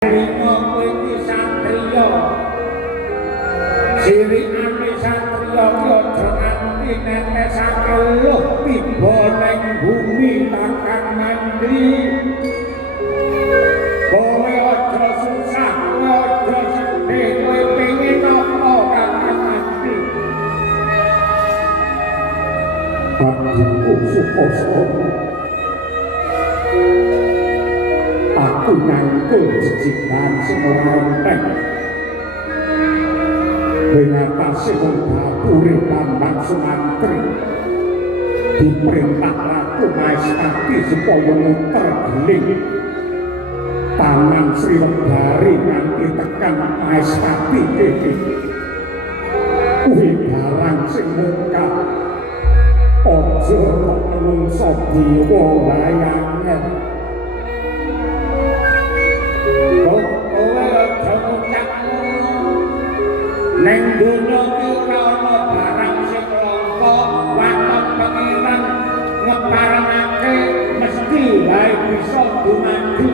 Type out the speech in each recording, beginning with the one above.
Lima kuwi satriya. Sirikane satriya aja nganti netesake luh tiba ning bumi takkan mandri. Kowe aja susah, aja sedih, kowe pengen apa takkan mati. Aku suposo. Aku nangkul jejikan sing ora enteng bengatasi mengapuri Bambang Sumantri diperintah Ratu Maestati supaya muter geling tangan Sri Wedari nganti tekan Maestati iki kuwi barang sing mungkap aja kok menungso dewa wayangan. Neng donya iki ora ana barang sing langka, waton pengiran ngeparengake mesti wae bisa dumadi.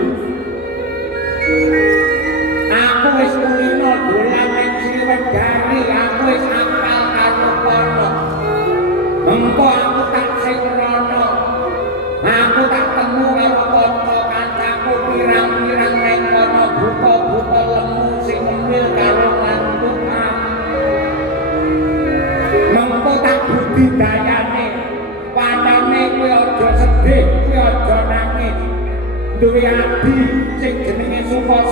Aku wis kulino dolan ning Sri Wedari, aku wis apal karo kono. Engko aku tak sing rono. Aku tak temu karo kanca kancaku pirang-pirang ning kono buta-buta lemu sing ngemil karo ngantuk. Mengko tak budidayane panane kowe aja sedih, kowe aja nangis. Duwe adi sing jenenge Sukoso